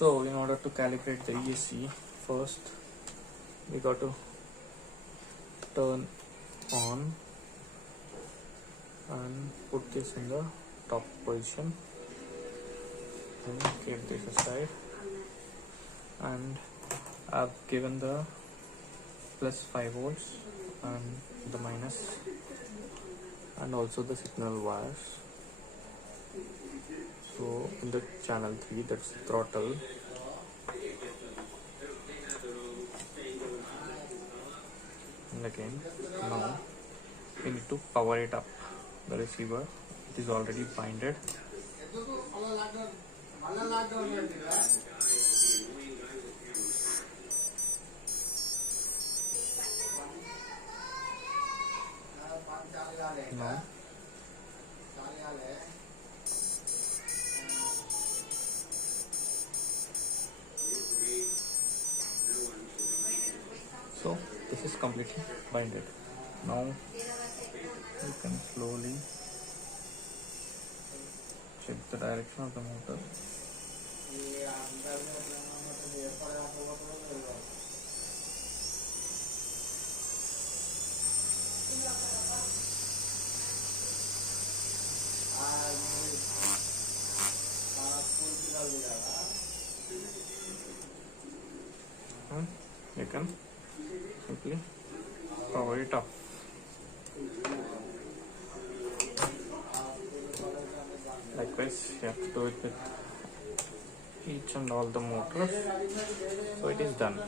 So in order to calibrate the ESC, first we got to turn on and put this in the top position and keep this aside, and I've given the plus 5 volts and the minus and also the signal wires. So in the channel 3, that's throttle, and again now we need to power it up. The receiver, it is already binded. Now so this is completely binded. Now you can slowly check the direction of the motor. And you can simply power it up. Likewise, you have to do it with each and all the motors. So it is done.